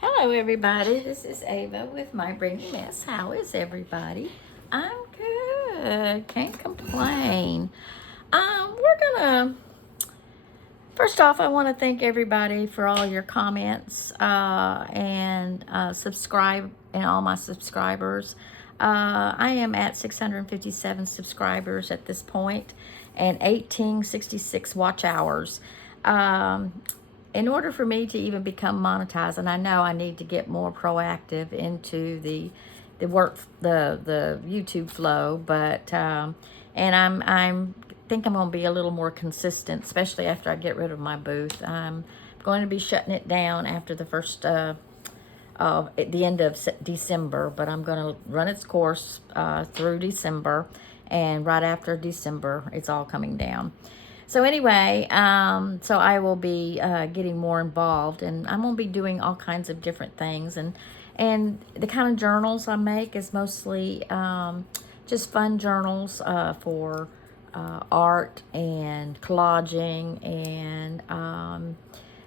Hello, everybody. This is Ava with My Brainy Mess. How is everybody? I'm good. Can't complain. We're gonna first off, I want to thank everybody for all your comments and subscribe and all my subscribers. I am at 657 subscribers at this point and 1866 watch hours. In order for me to even become monetized, and I know I need to get more proactive into the YouTube flow, but and I'm think I'm going to be a little more consistent, especially after I get rid of my booth. I'm going to be shutting it down after the first at the end of December, but I'm going to run its course through December, and right after December, it's all coming down. So anyway, so I will be getting more involved, and I'm going to be doing all kinds of different things, and the kind of journals I make is mostly just fun journals for art and collaging, and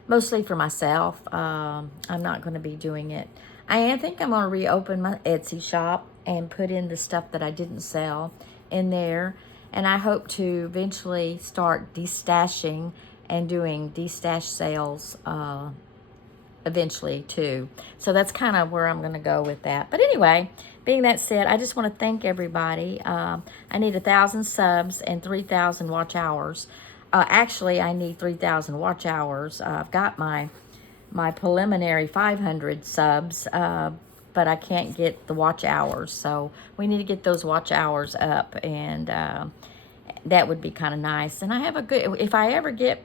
mostly for myself. I'm not going to be doing it. I think I'm going to reopen my Etsy shop and put in the stuff that I didn't sell in there. And I hope to eventually start destashing and doing destash sales eventually too. So that's kind of where I'm going to go with that. But anyway, being that said, I just want to thank everybody. I need 1,000 subs and 3,000 watch hours. Actually, I need 3,000 watch hours. I've got my preliminary 500 subs, but I can't get the watch hours. So we need to get those watch hours up, and that would be kind of nice. And I have a good, if I ever get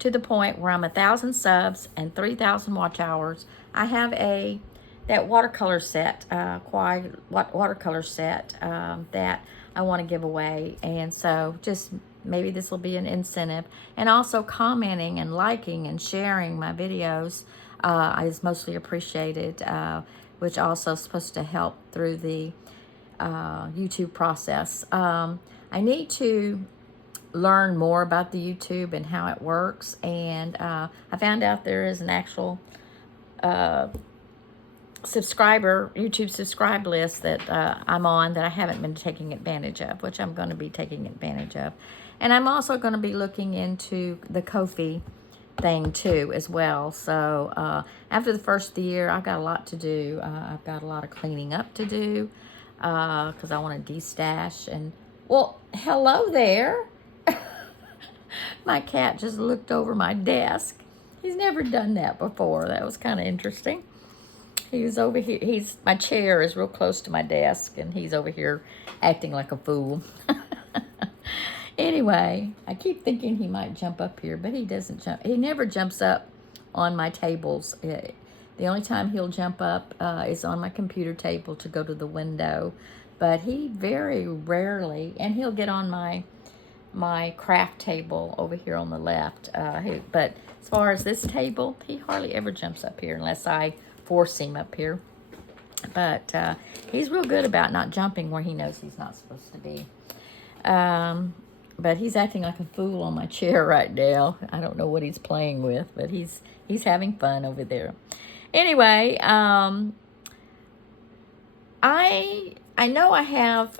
to the point where I'm 1,000 subs and 3,000 watch hours, I have that watercolor set, watercolor set that I want to give away. And so just maybe this will be an incentive. And also commenting and liking and sharing my videos is mostly appreciated, which also is supposed to help through the YouTube process. I need to learn more about the YouTube and how it works, and I found out there is an actual YouTube subscribe list that I'm on that I haven't been taking advantage of, which I'm going to be taking advantage of. And I'm also going to be looking into the Ko-fi thing too as well. So after the first year, I've got a lot to do. I've got a lot of cleaning up to do because I want to destash. And well, hello there. My cat just looked over my desk. He's never done that before. That was kind of interesting. He's over here. My chair is real close to my desk, and he's over here acting like a fool. Anyway, I keep thinking he might jump up here, but he doesn't jump. He never jumps up on my tables. The only time he'll jump up is on my computer table to go to the window. But he very rarely, and he'll get on my craft table over here on the left. But as far as this table, he hardly ever jumps up here unless I force him up here. But he's real good about not jumping where he knows he's not supposed to be. But he's acting like a fool on my chair right now. I don't know what he's playing with, but he's having fun over there. Anyway, I know I have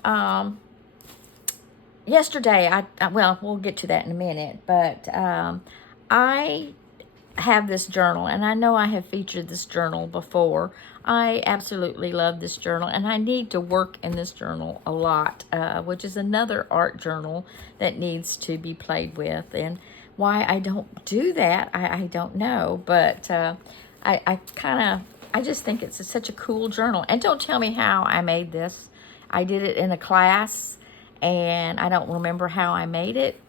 yesterday. Well, we'll get to that in a minute, but I have this journal, and I know I have featured this journal before. I absolutely love this journal, and I need to work in this journal a lot, which is another art journal that needs to be played with. And why I don't do that, I don't know, but I just think it's such a cool journal. And don't tell me how I made this. I did it in a class, and I don't remember how I made it,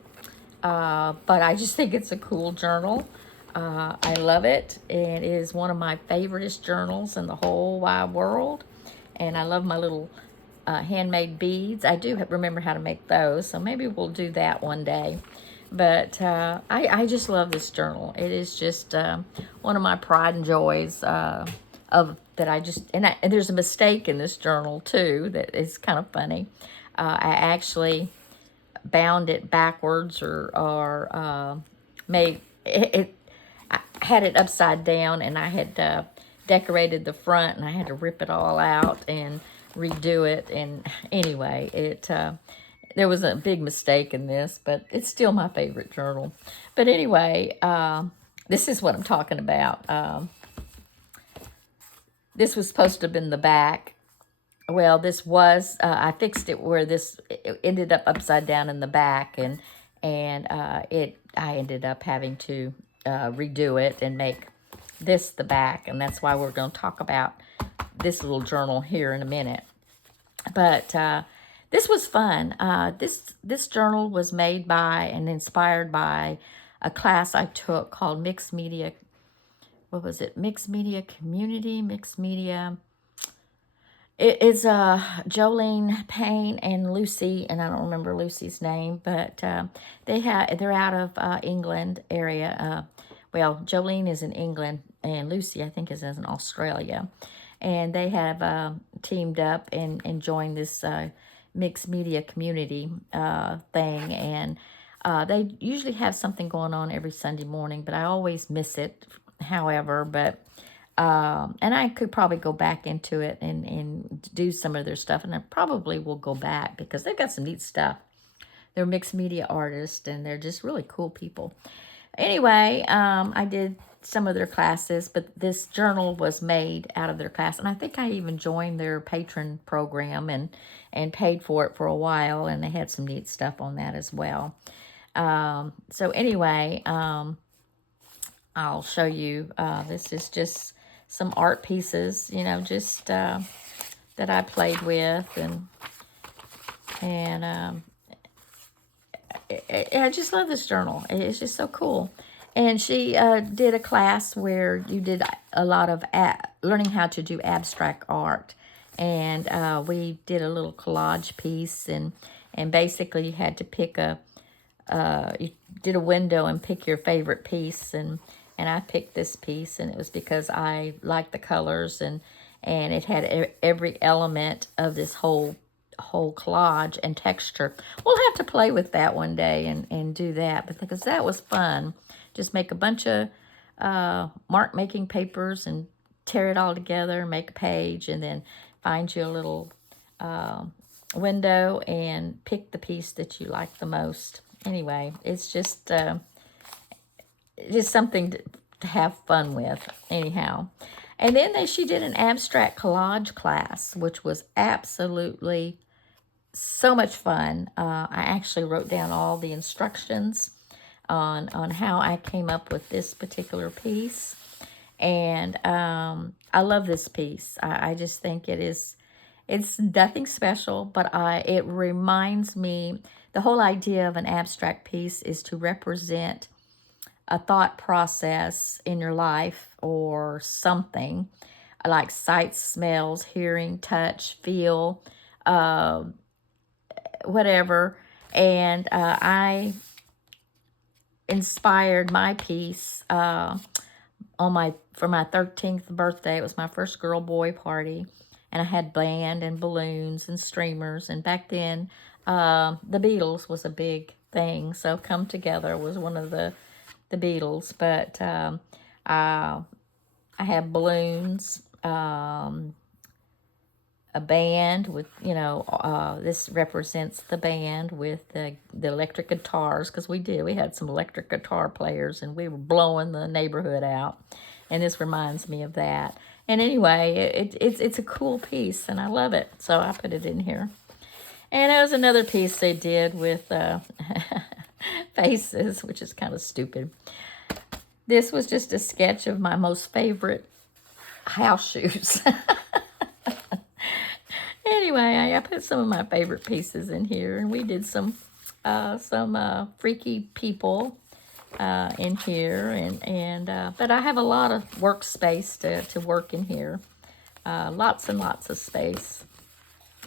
but I just think it's a cool journal. I love it. It is one of my favoriteest journals in the whole wide world. And I love my little handmade beads. I do remember how to make those, so maybe we'll do that one day. But I just love this journal. It is just one of my pride and joys of that I just, and there's a mistake in this journal too that is kind of funny. I actually bound it backwards or made it, I had it upside down, and I had decorated the front, and I had to rip it all out and redo it. And anyway, there was a big mistake in this, but it's still my favorite journal. But anyway, this is what I'm talking about. This was supposed to have been the back. Well, this was, I fixed it where it ended up upside down in the back, and I ended up having to redo it and make this the back, and that's why we're going to talk about this little journal here in a minute. But this was fun. This journal was made by and inspired by a class I took called Mixed Media. What was it? Mixed Media Community, Mixed Media. It is Jolene Payne and Lucy, and I don't remember Lucy's name, but they're out of England area. Well, Jolene is in England, and Lucy, I think, is in Australia. And they have teamed up and joined this mixed media community thing. And they usually have something going on every Sunday morning, but I always miss it, however. But and I could probably go back into it and do some of their stuff. And I probably will go back because they've got some neat stuff. They're mixed media artists, and they're just really cool people. Anyway, I did some of their classes, but this journal was made out of their class. And I think I even joined their patron program and paid for it for a while. And they had some neat stuff on that as well. So anyway, I'll show you. This is just some art pieces, just that I played with, and I just love this journal. It's just so cool. And she did a class where you did a lot of learning how to do abstract art, and we did a little collage piece, and basically you had to pick you did a window and pick your favorite piece, and I picked this piece, and it was because I liked the colors, and it had every element of this whole collage and texture. We'll have to play with that one day and do that, because that was fun. Just make a bunch of mark making papers and tear it all together, make a page, and then find you a little window and pick the piece that you like the most. Anyway, it's just something to have fun with, anyhow. And then she did an abstract collage class, which was absolutely so much fun. I actually wrote down all the instructions on how I came up with this particular piece. And I love this piece. I just think it's nothing special, but it reminds me, the whole idea of an abstract piece is to represent a thought process in your life or something, like sights, smells, hearing, touch, feel, whatever. And I inspired my piece for my 13th birthday. It was my first girl-boy party, and I had band and balloons and streamers. And back then, the Beatles was a big thing, so Come Together was one of the Beatles. But I have balloons, a band with, this represents the band with the electric guitars, because we had some electric guitar players, and we were blowing the neighborhood out, and this reminds me of that. And anyway, it's a cool piece, and I love it, so I put it in here. And there was another piece they did with faces, which is kind of stupid. This was just a sketch of my most favorite house shoes. Anyway, I put some of my favorite pieces in here, and we did some freaky people in here, and but I have a lot of workspace to work in here, lots and lots of space.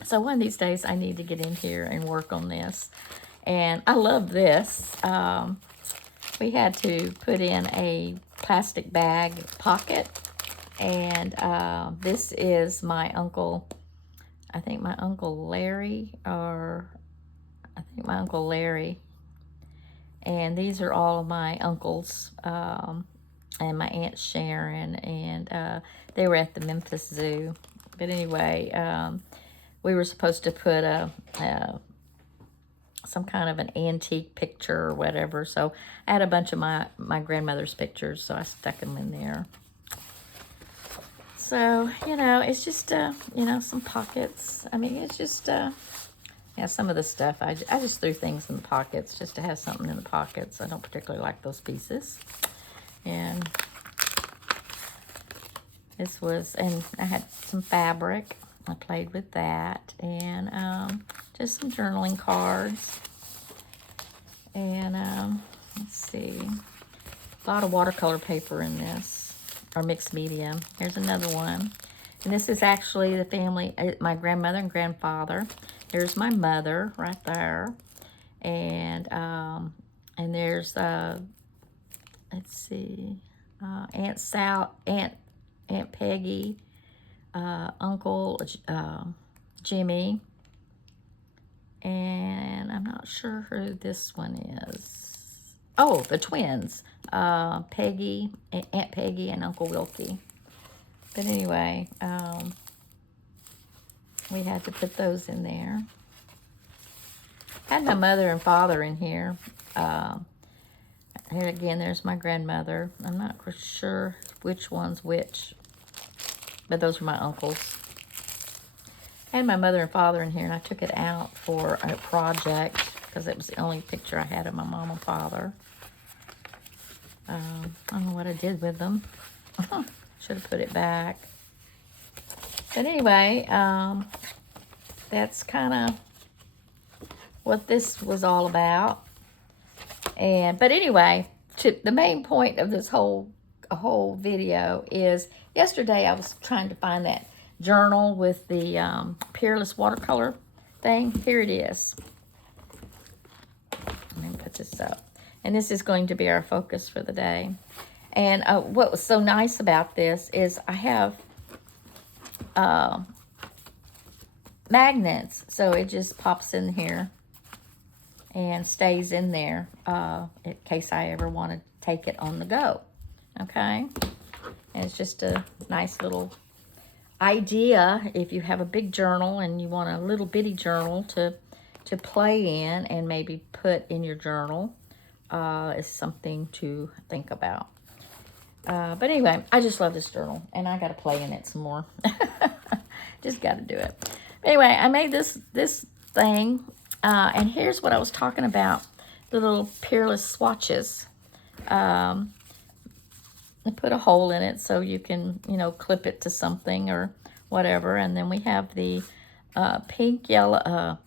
So one of these days I need to get in here and work on this. And I love this. We had to put in a plastic bag pocket, and this is my uncle, I think my Uncle Larry, and these are all of my uncles. and my Aunt Sharon, and they were at the Memphis Zoo. But anyway, we were supposed to put some kind of an antique picture or whatever. So I had a bunch of my grandmother's pictures, so I stuck them in there. So, you know, it's just, you know, some pockets. I mean, it's just, yeah, some of the stuff, I just threw things in the pockets just to have something in the pockets. I don't particularly like those pieces. And this was, and I had some fabric. I played with that. And just some journaling cards. And let's see, a lot of watercolor paper in this, or mixed media. Here's another one. And this is actually the family, my grandmother and grandfather. There's my mother right there. And there's, let's see, Aunt Sal, Aunt Peggy, Uncle Jimmy. And I'm not sure who this one is. Oh, the twins, Peggy, Aunt Peggy and Uncle Wilkie. But anyway, we had to put those in there. Had my mother and father in here. Here again, there's my grandmother. I'm not sure which one's which, but those are my uncles. I had my mother and father in here, and I took it out for a project because it was the only picture I had of my mom and father. I don't know what I did with them. Should have put it back. But anyway, that's kind of what this was all about. But anyway, the main point of this whole video is yesterday I was trying to find that journal with the Peerless watercolor thing. Here it is. Let me put this up. And this is going to be our focus for the day. And what was so nice about this is I have magnets. So it just pops in here and stays in there in case I ever want to take it on the go. Okay? And it's just a nice little idea if you have a big journal and you want a little bitty journal to play in and maybe put in your journal. Is something to think about. But anyway, I just love this journal, and I got to play in it some more. Just got to do it. Anyway, I made this thing, and here's what I was talking about, the little Peerless swatches. I put a hole in it so you can, you know, clip it to something or whatever. And then we have the pink, yellow,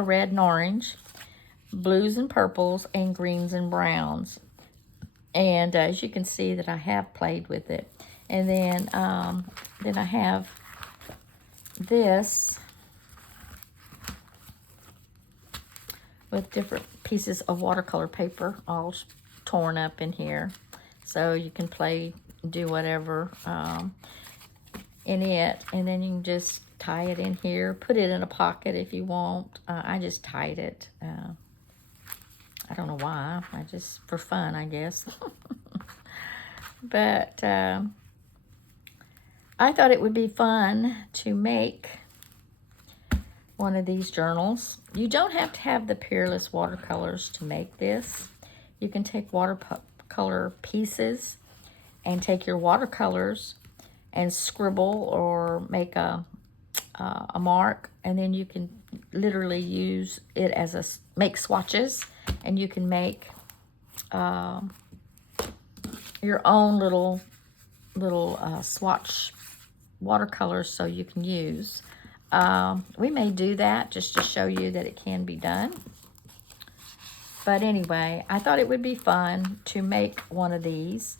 red, and orange, blues and purples, and greens and browns. And as you can see that I have played with it. And then I have this with different pieces of watercolor paper all torn up in here. So you can play, do whatever in it. And then you can just tie it in here. Put it in a pocket if you want. I just tied it. I don't know why. I just, for fun, I guess. But I thought it would be fun to make one of these journals. You don't have to have the Peerless watercolors to make this. You can take watercolor pieces and take your watercolors and scribble or make a mark, and then you can literally use it as make swatches, and you can make your own little swatch watercolors so you can use. We may do that just to show you that it can be done. But anyway, I thought it would be fun to make one of these.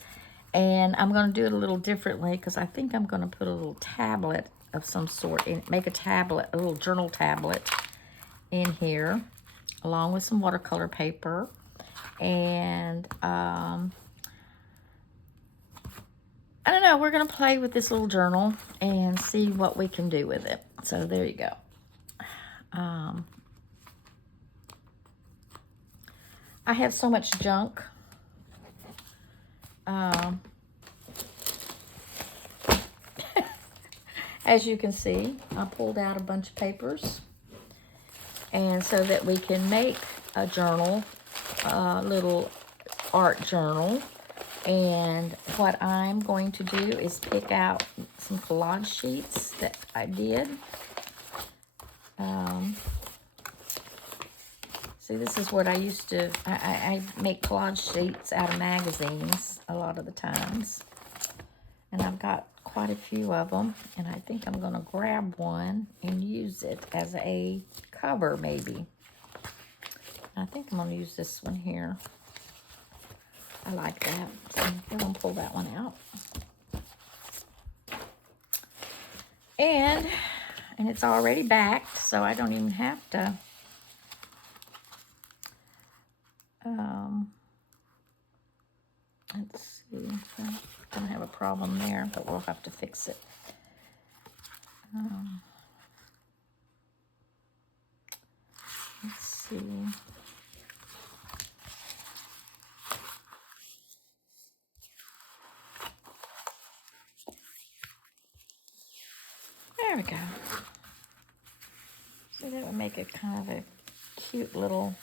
And I'm going to do it a little differently because I think I'm going to put a little tablet of some sort in, make a tablet, a little journal tablet in here, along with some watercolor paper. And I don't know, we're going to play with this little journal and see what we can do with it. So there you go. I have so much junk. As you can see, I pulled out a bunch of papers, and so that we can make a journal, a little art journal. And what I'm going to do is pick out some collage sheets that I did. See, this is what I used to, I make collage sheets out of magazines a lot of the times. And I've got quite a few of them. And I think I'm going to grab one and use it as a cover, maybe. I think I'm going to use this one here. I like that. So we're going to pull that one out. And it's already backed, so I don't even have to let's see. I don't have a problem there, but we'll have to fix it. Let's see. There we go. So that would make it kind of a cute little...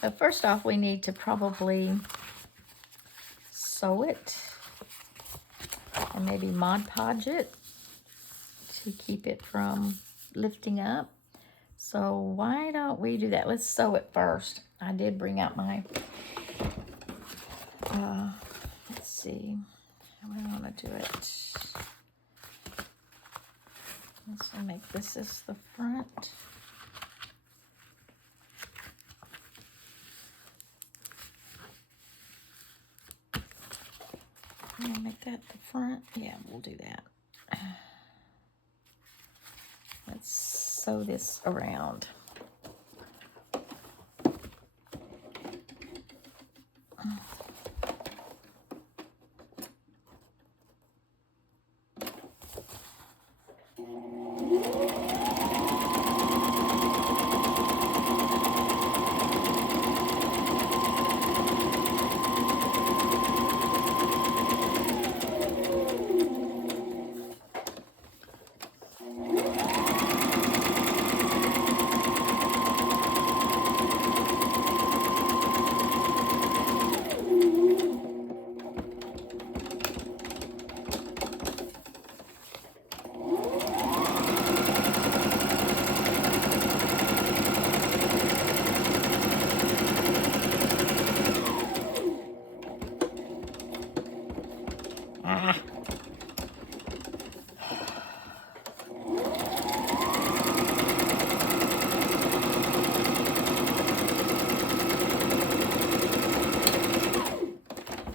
But first off, we need to probably sew it, or maybe Mod Podge it to keep it from lifting up. So why don't we do that? Let's sew it first. I did bring out my, let's see, how do I want to do it? Let's make this as the front. I'm gonna make that the front. Yeah, we'll do that. Let's sew this around.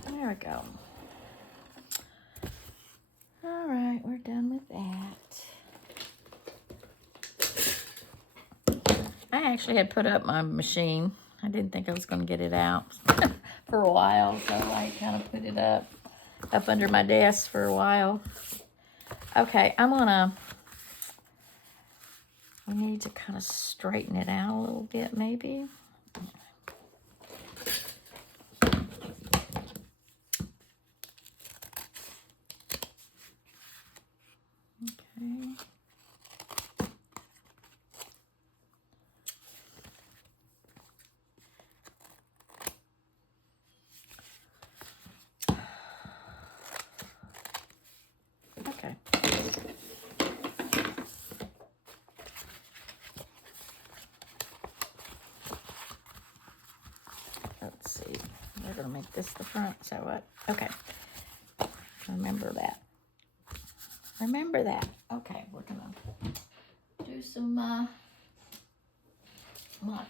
There we go. All right, we're done with that. I actually had put up my machine. I didn't think I was going to get it out for a while, so I kind of put it up under my desk for a while. Okay, we need to kind of straighten it out a little bit, maybe. Okay. Okay. Let's see. We're going to make this the front, so what? Okay. Remember that. Remember that. Okay, we're going to do some Mod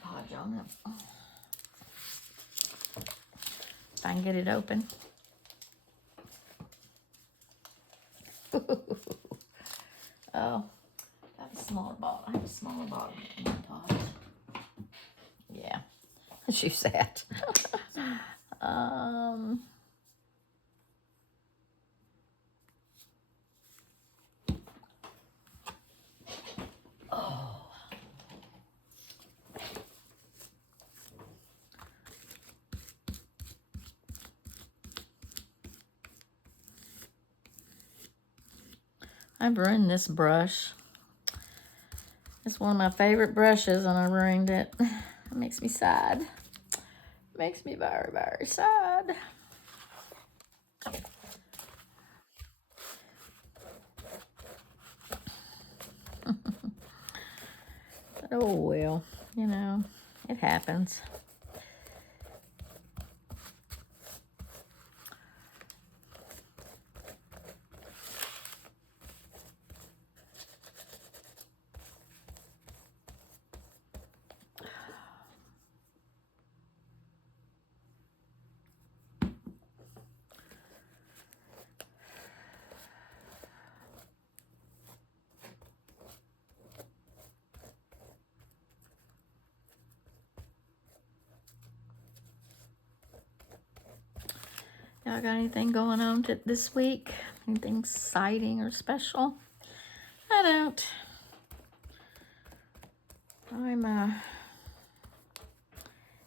Podge on it. If I can get it open. Oh, I have a smaller bottle. I have a smaller bottle of Mod Podge. Yeah, let's use that. I've ruined this brush. It's one of my favorite brushes and I ruined it. It makes me sad. It makes me very, very sad. But oh well, you know, it happens. Y'all got anything going on this week? Anything exciting or special? I don't. I'm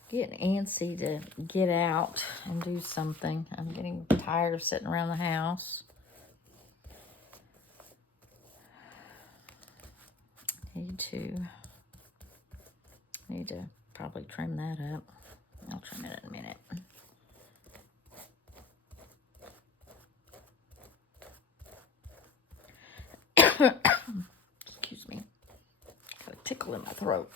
getting antsy to get out and do something. I'm getting tired of sitting around the house. Need to probably trim that up. I'll trim it in a minute. Excuse me. Got a tickle in my throat.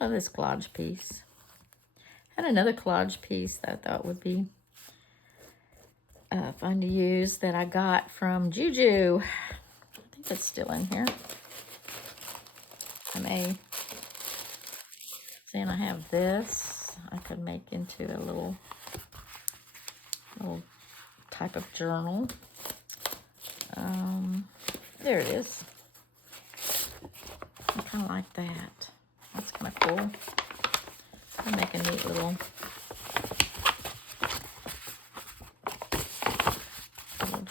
Love this collage piece. Had another collage piece that I thought would be fun to use that I got from Juju. I think it's still in here. I may. Then I have this. I could make into a little type of journal. There it is. I kind of like that. That's kind of cool. I make a neat little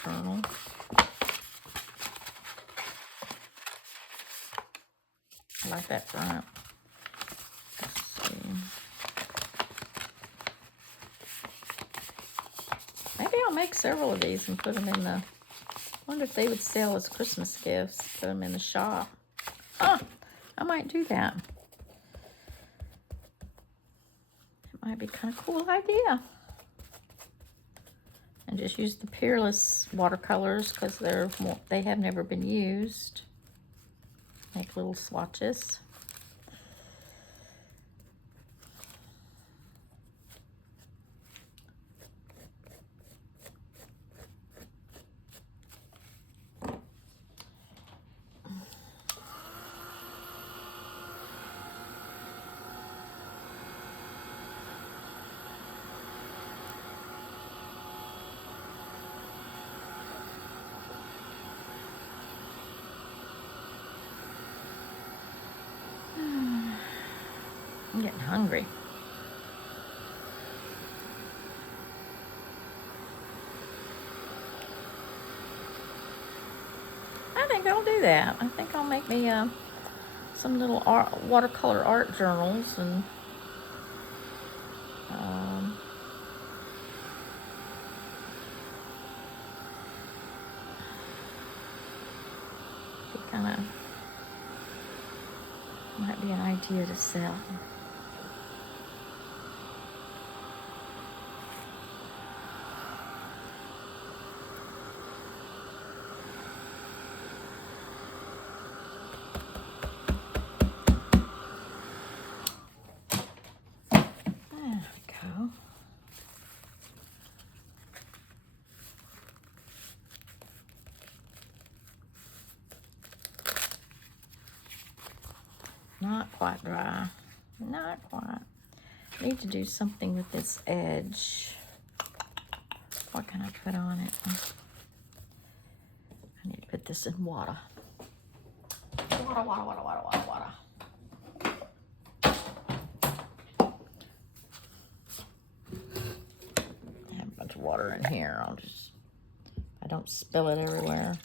journal. I like that front. Let's see. Maybe I'll make several of these and put them in the... wonder if they would sell as Christmas gifts. Put them in the shop. Huh, I might do that. It might be kind of cool idea. And just use the Peerless watercolors because they have never been used. Make little swatches. I'm getting hungry. I think I'll do that. I think I'll make me some little watercolor art journals and it kind of might be an idea to sell. Not quite dry. Not quite. Need to do something with this edge. What can I put on it? I need to put this in water. Water. I have a bunch of water in here. I don't spill it everywhere.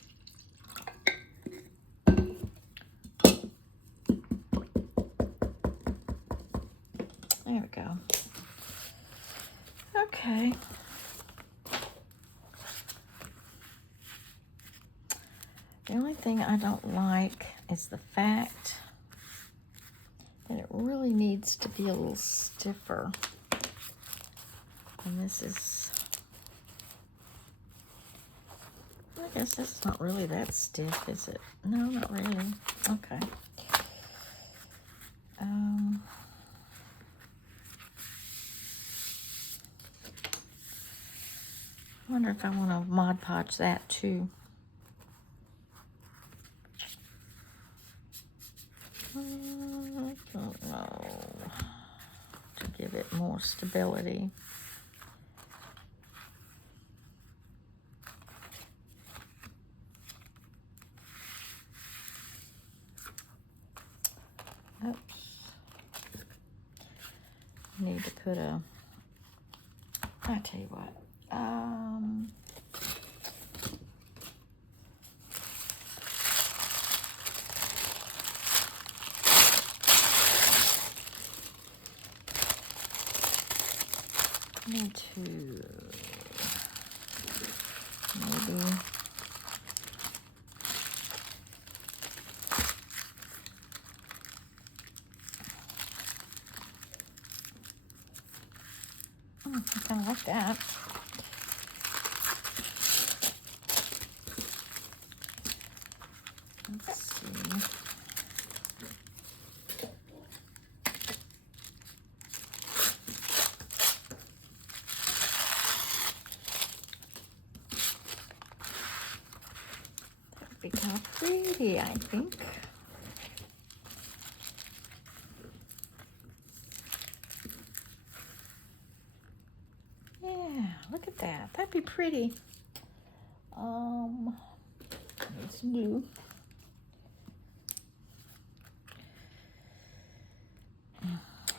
The only thing I don't like is the fact that it really needs to be a little stiffer. And this is, I guess this is not really that stiff, is it? No, not really. Okay. I wonder if I want to Mod Podge that too. I don't know. To give it more stability. Oops. Need to put a, I tell you what, need to maybe I kind of like that. Let's see. That would be kind of pretty, I think. Yeah, look at that. That'd be pretty. Need some glue.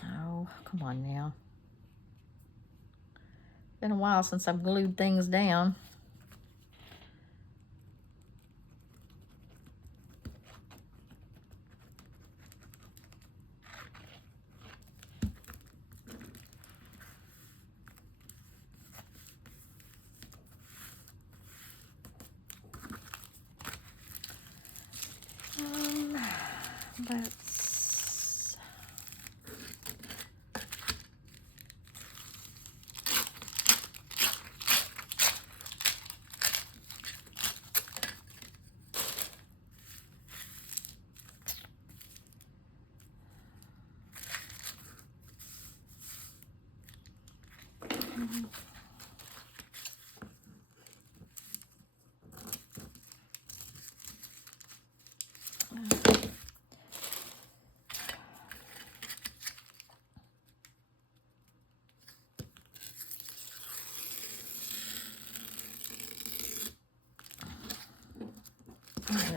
Oh, come on now. Been a while since I've glued things down. Let's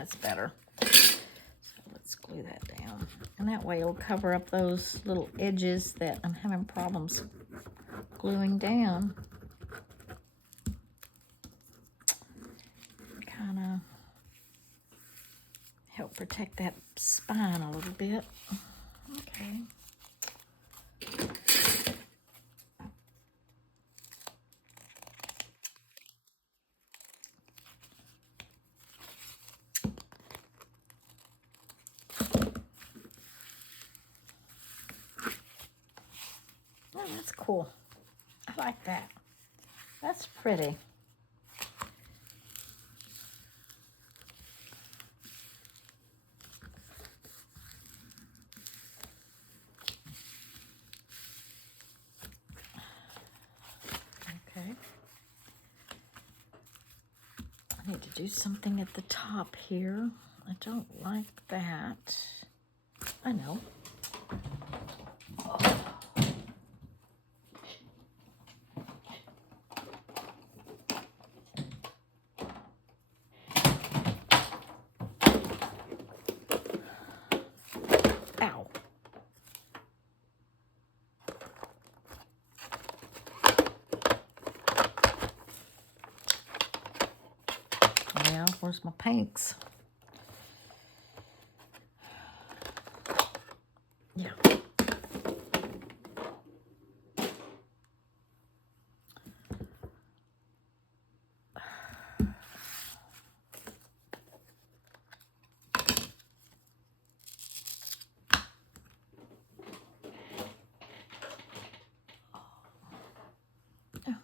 that's better. So let's glue that down. And that way it'll cover up those little edges that I'm having problems gluing down. Kind of help protect that spine a little bit. Okay. Oh, that's cool. I like that. That's pretty. Okay. I need to do something at the top here. I don't like that. I know. Ow. Yeah, where's my paints? Yeah.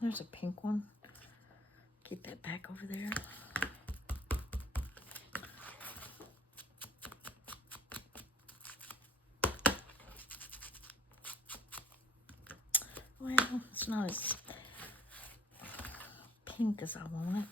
There's a pink one. Keep that back over there. Well, it's not as pink as I want it.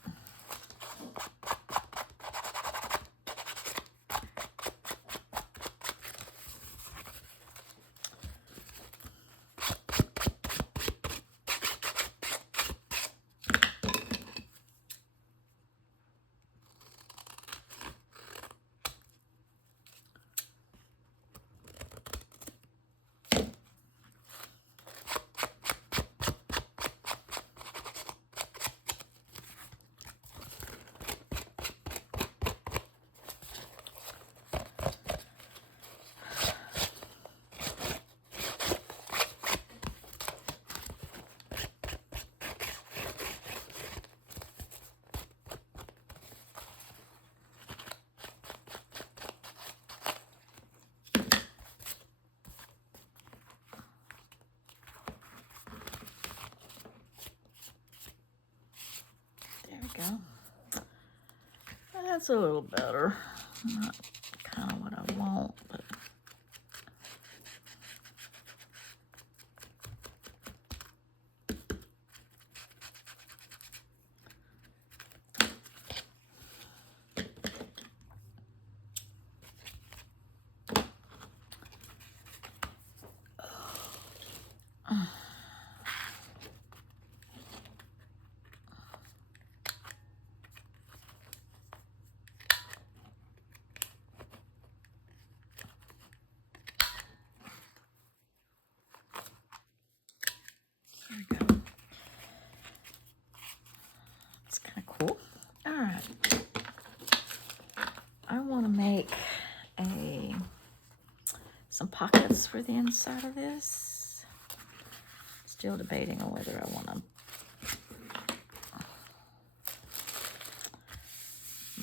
There we go. That's a little better. Not kind of what I want, but there we go. It's kind of cool. All right. I want to make some pockets for the inside of this. Still debating on whether I want to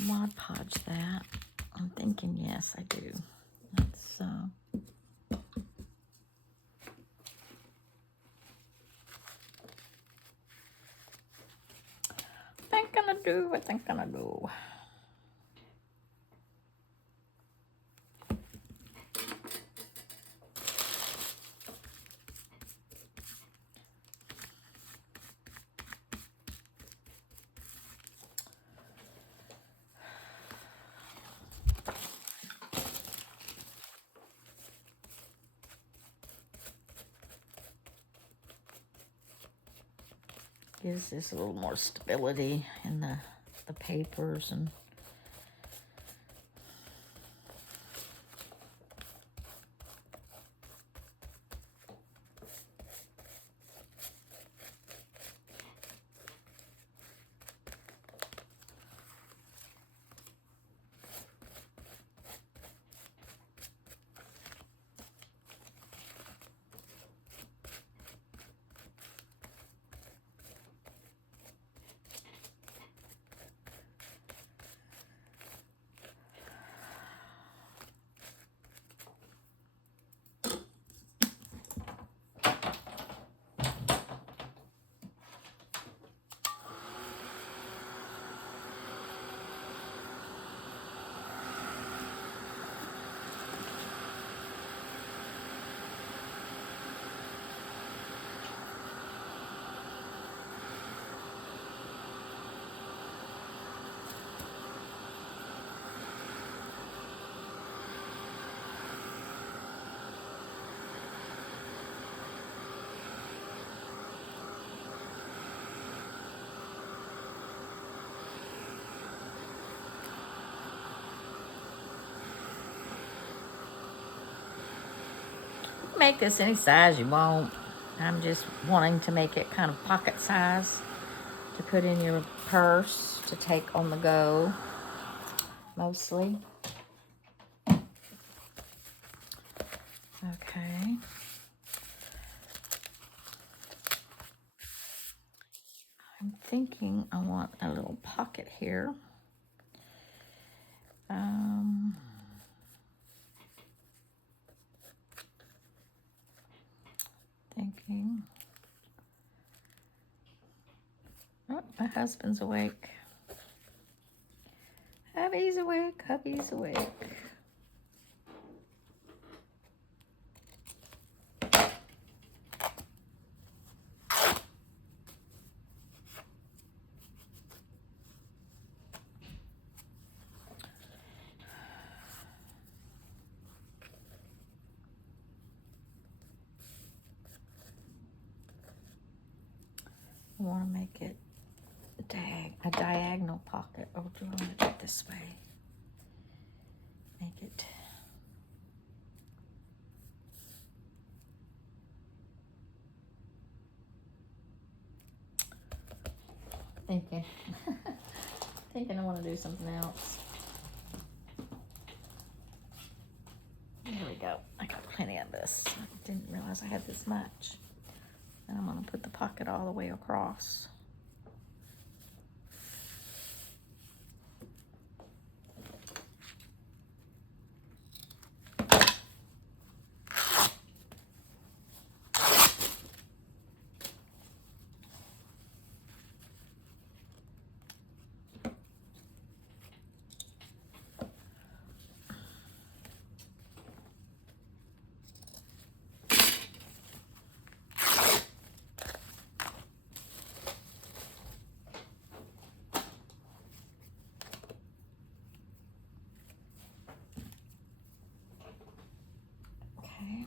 Mod Podge that. I'm thinking yes, I do. That's I think I'm gonna do. Gives this a little more stability in the papers and make this any size you want. I'm just wanting to make it kind of pocket size to put in your purse to take on the go, mostly. Okay. I'm thinking I want a little pocket here. Thinking my husband's awake. Hubby's awake, hubby's awake. I want to make it a diagonal pocket. Oh, do I want to do it this way? Make it. Thinking. Thinking I want to do something else. There we go. I got plenty of this. I didn't realize I had this much. And I'm going to put the pocket all the way across. Okay.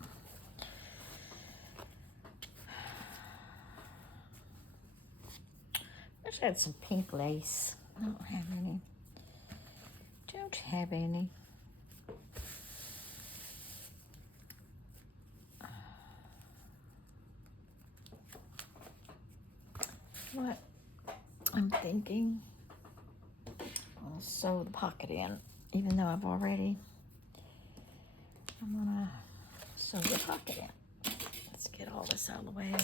I wish I had some pink lace. I don't have any. Don't have any. What I'm thinking, I'll sew the pocket in, even though I'm gonna sew the pocket in. Let's get all this out of the way.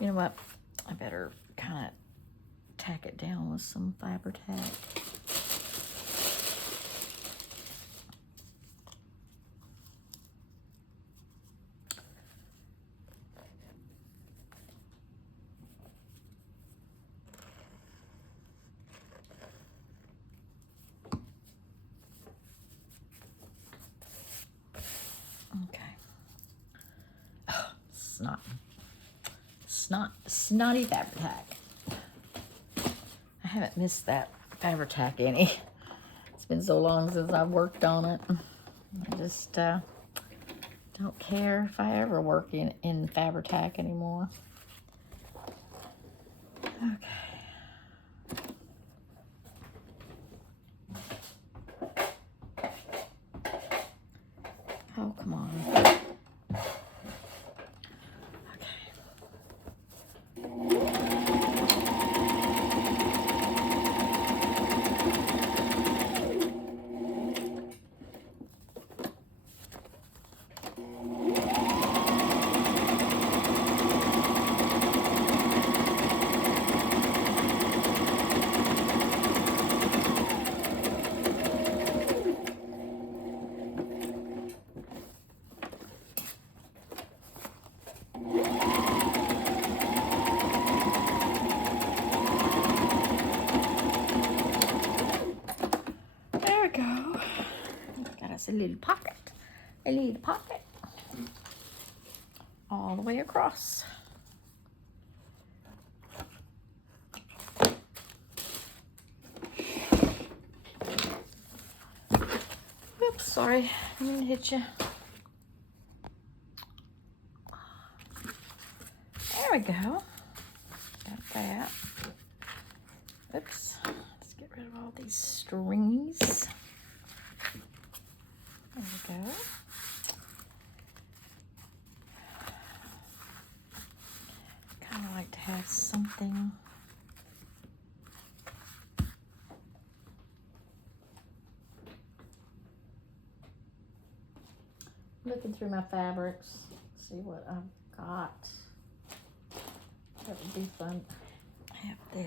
You know what? I better kind of tack it down with some fiber tack. Okay. Oh, snotty fabric tack. I haven't missed that fabric tack any. It's been so long since I've worked on it. I just don't care if I ever work in fabric tack anymore. Okay. Oh, come on. There we go. Got us a little pocket. A little pocket. All the way across. Oops, sorry. I didn't hit you. There we go. Got that. Oops. Let's get rid of all these strings. There we go. looking through my fabrics, see what I've got. That would be fun. I have this.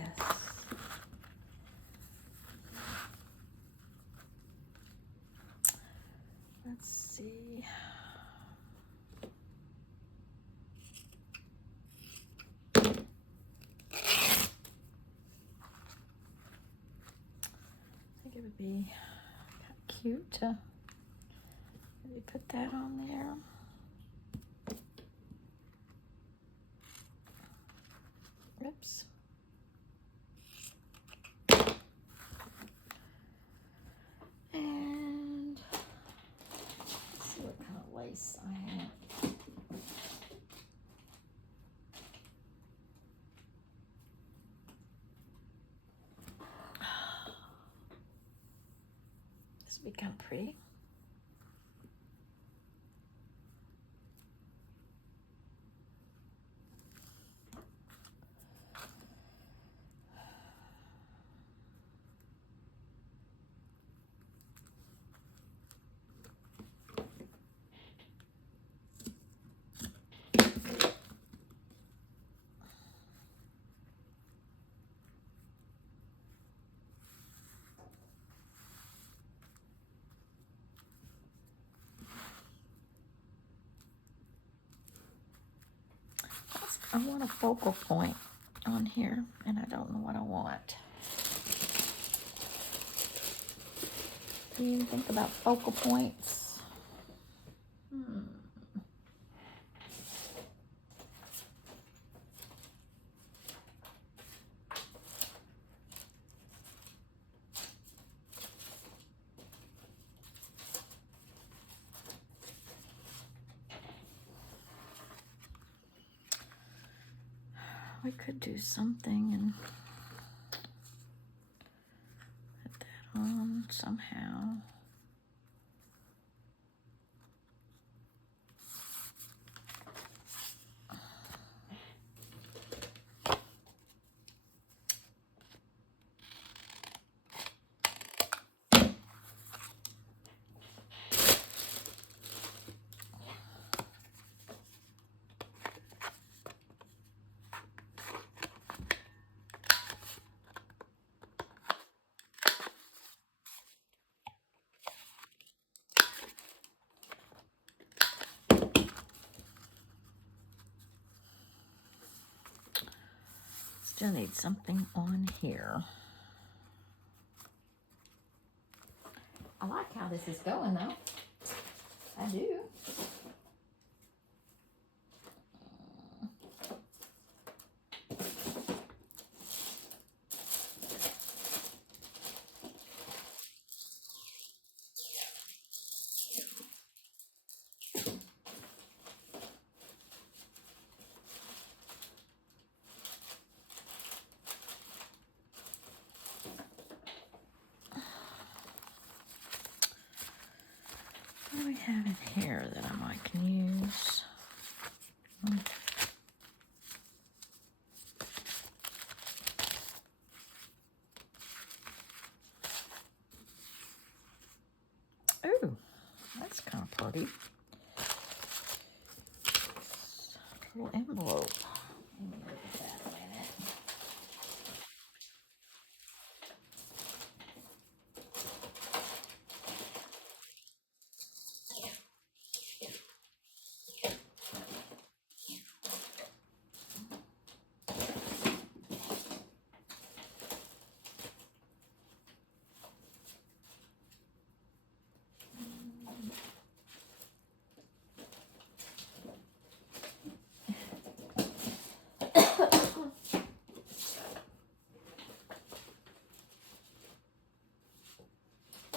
Let's see. I think it would be kind of cute to maybe put that on there. Oops. And let's see what kind of lace I have. This would be kind of pretty. I want a focal point on here, and I don't know what I want. Do you think about focal points? We could do something and put that on somehow. Still need something on here. I like how this is going though. I do. What do we have in here that I might can use? Ooh, that's kind of pretty. Little envelope. Let me look at that a minute.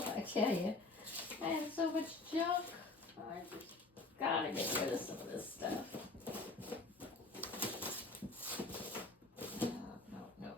I tell you, I have so much junk. I just gotta get rid of some of this stuff. No.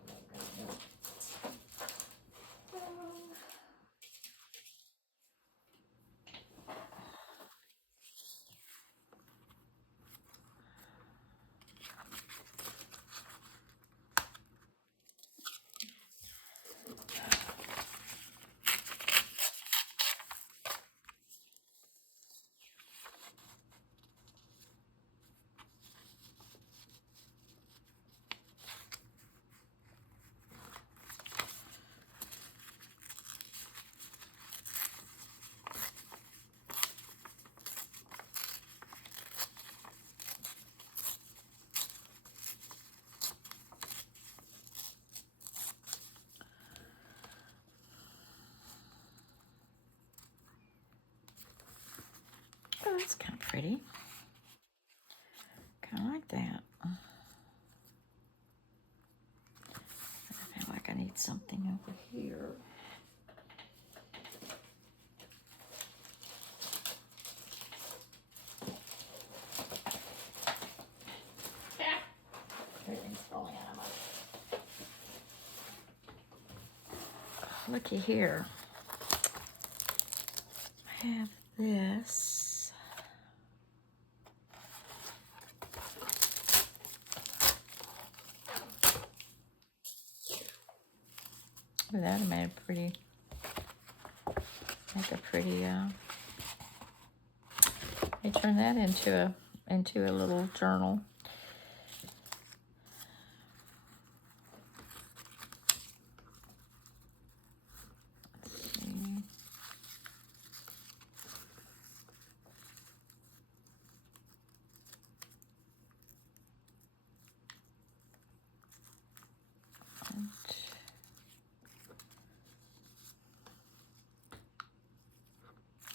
that's kind of pretty. Kind of like that. I feel like I need something over here. Everything's falling out of my... Looky here. I have this. Ooh, that made a pretty, make a pretty, I turn that into a little journal.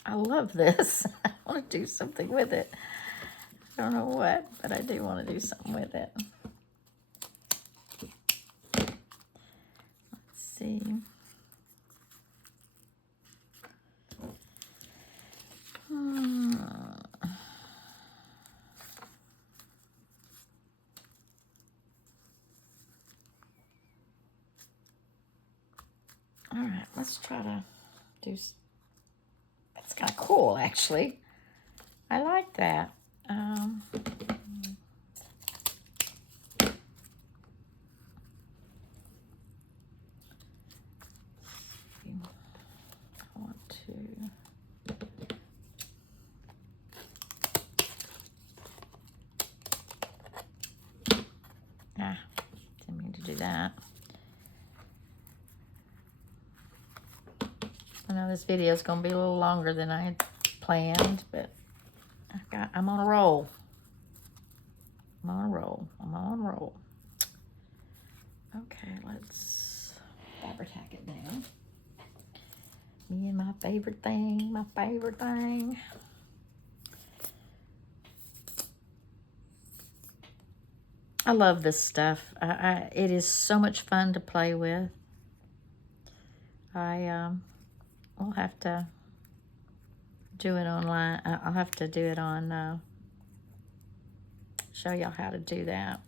I love this. I want to do something with it. I don't know what, but I do want to do something with it. Let's see. All right, let's try to do... That's kind of cool, actually. I like that. I want to... Didn't mean to do that. I know this video is going to be a little longer than I had planned, but I'm on a roll. I'm on a roll. I'm on a roll. Okay, let's fabric-tack it down. Me and my favorite thing, my favorite thing. I love this stuff. It is so much fun to play with. We'll have to do it online. I'll have to do it on, show y'all how to do that.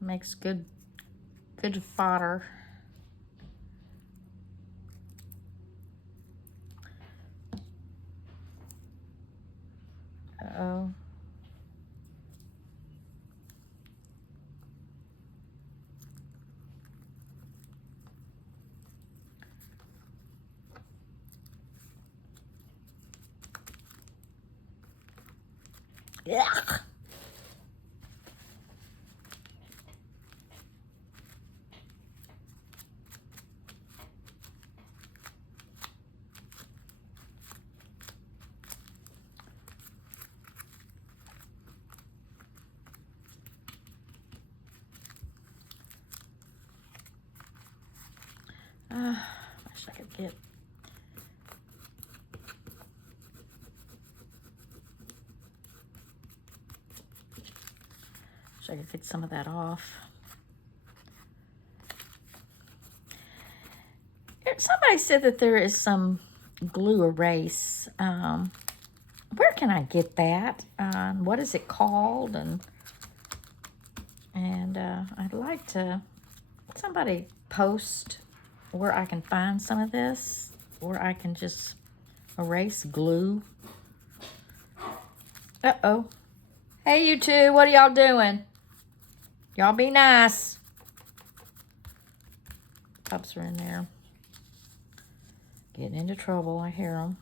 Makes good fodder. Uh-oh. Yeah. Wish I could get... Wish I could get some of that off. Somebody said that there is some glue erase. Where can I get that? What is it called? And I'd like to... Somebody post where I can find some of this, where I can just erase glue. Uh-oh. Hey, you two, what are y'all doing? Y'all be nice. Pups are in there. Getting into trouble, I hear them.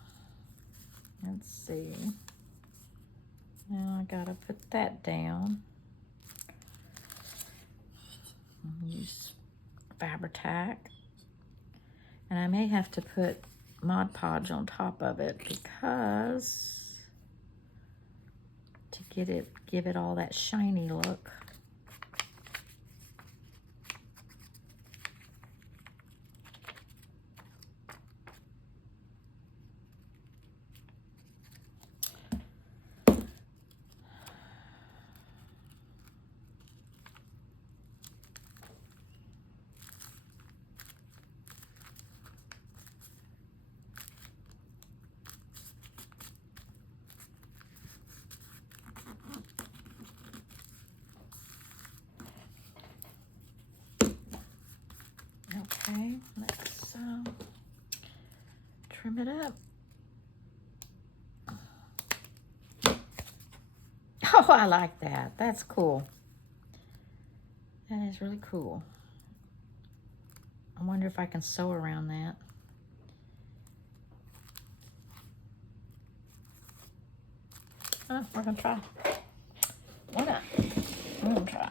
Let's see. Now I gotta put that down. Use Fabric-Tac. And I may have to put Mod Podge on top of it because to give it all that shiny look. let's trim it up. Oh, I like that. That's cool. That is really cool. I wonder if I can sew around that. Oh, we're gonna try. Why not? We're gonna try.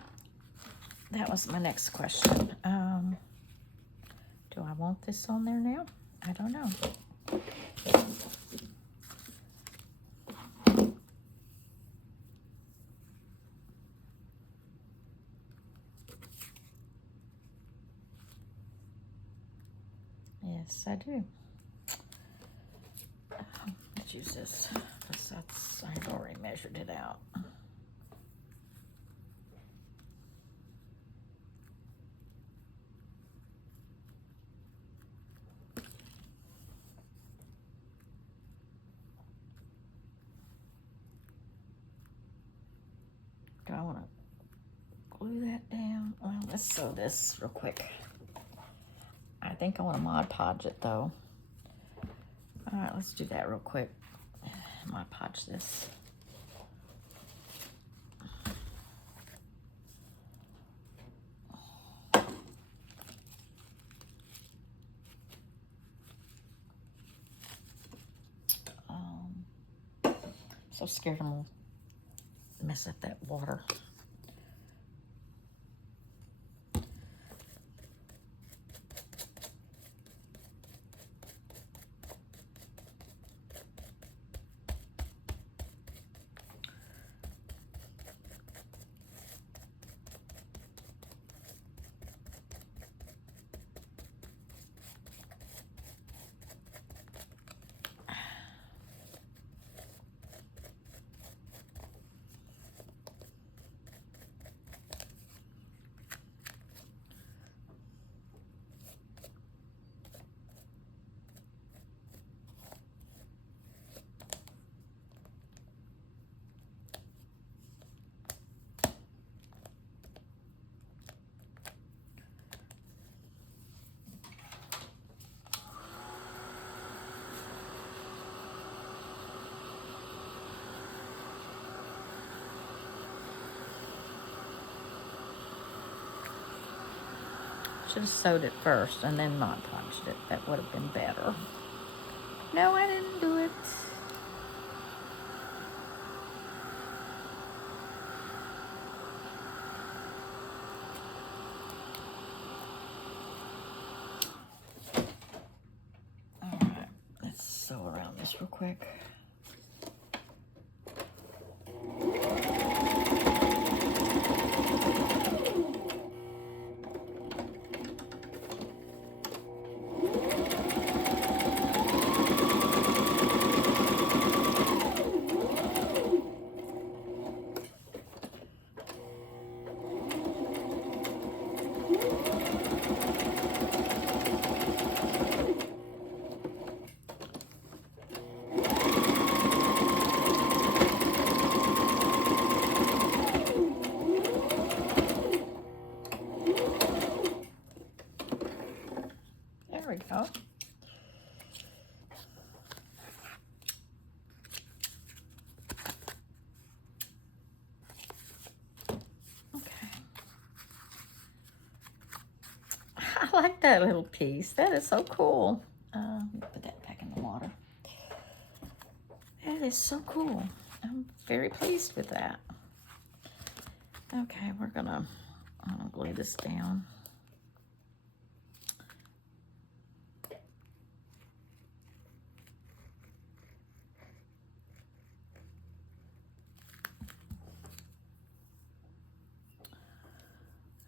That was my next question. Do I want this on there now? I don't know. Yes, I do. Let's use this because I've already measured it out. Do I want to glue that down? Well, let's sew this real quick. I think I want to Mod Podge it though. All right, let's do that real quick. Mod Podge this. So scared I'm gonna mess up that water. Should have sewed it first and then Mod Podged it. That would have been better. No, I didn't do it. All right, let's sew around this real quick. There we go. Okay. I like that little piece. That is so cool. Put that back in the water. That is so cool. I'm very pleased with that. Okay, I'm gonna glue this down.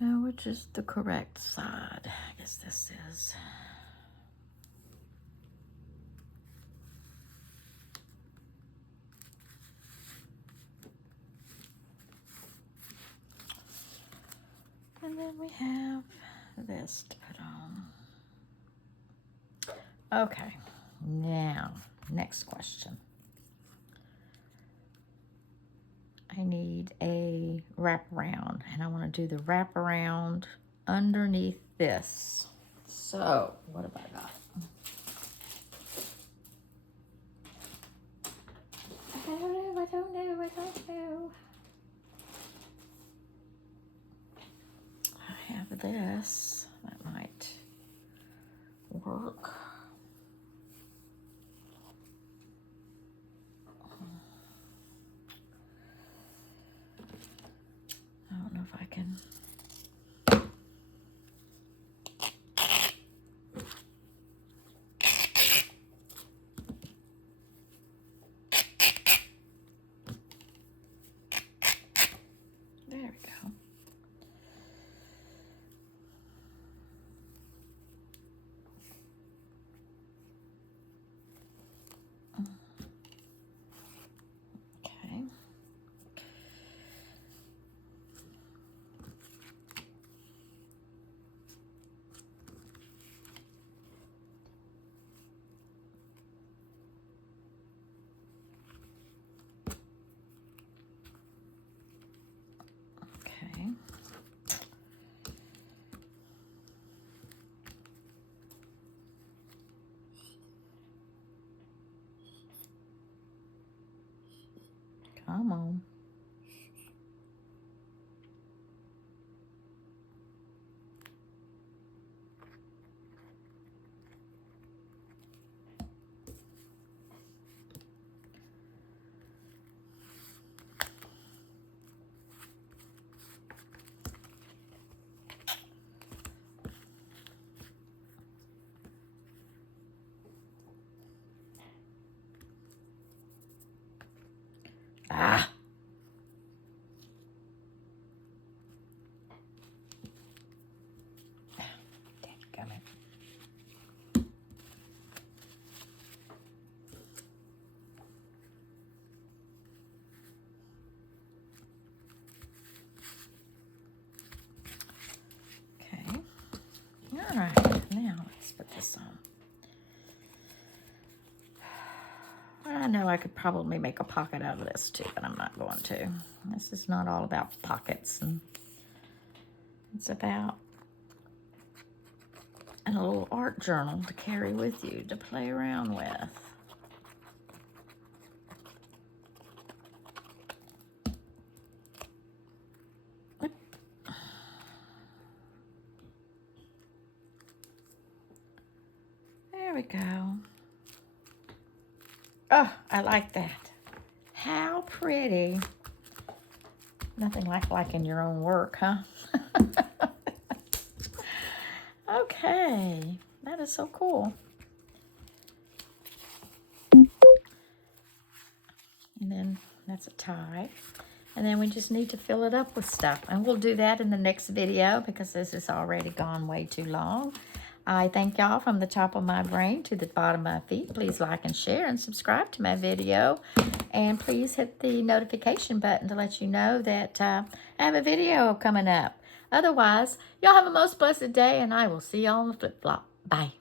Now, which is the correct side? I guess this is. And then we have this to put on. Okay, now, next question. I need a wraparound, and I want to do the wraparound underneath this. So, what have I got? I don't know. I have this. That might work. I don't know if I can. There we go. Okay. Okay. Come on. Ah. Dadgummit. Okay. All right. Now let's put this on. I know I could probably make a pocket out of this too, but I'm not going to. This is not all about pockets, and it's about a little art journal to carry with you, to play around with. There we go. Oh, I like that. How pretty. Nothing like liking your own work, huh? Okay, that is so cool. And then that's a tie. And then we just need to fill it up with stuff. And we'll do that in the next video because this has already gone way too long. I thank y'all from the top of my brain to the bottom of my feet. Please like and share and subscribe to my video. And please hit the notification button to let you know that I have a video coming up. Otherwise, y'all have a most blessed day, and I will see y'all on the flip-flop. Bye.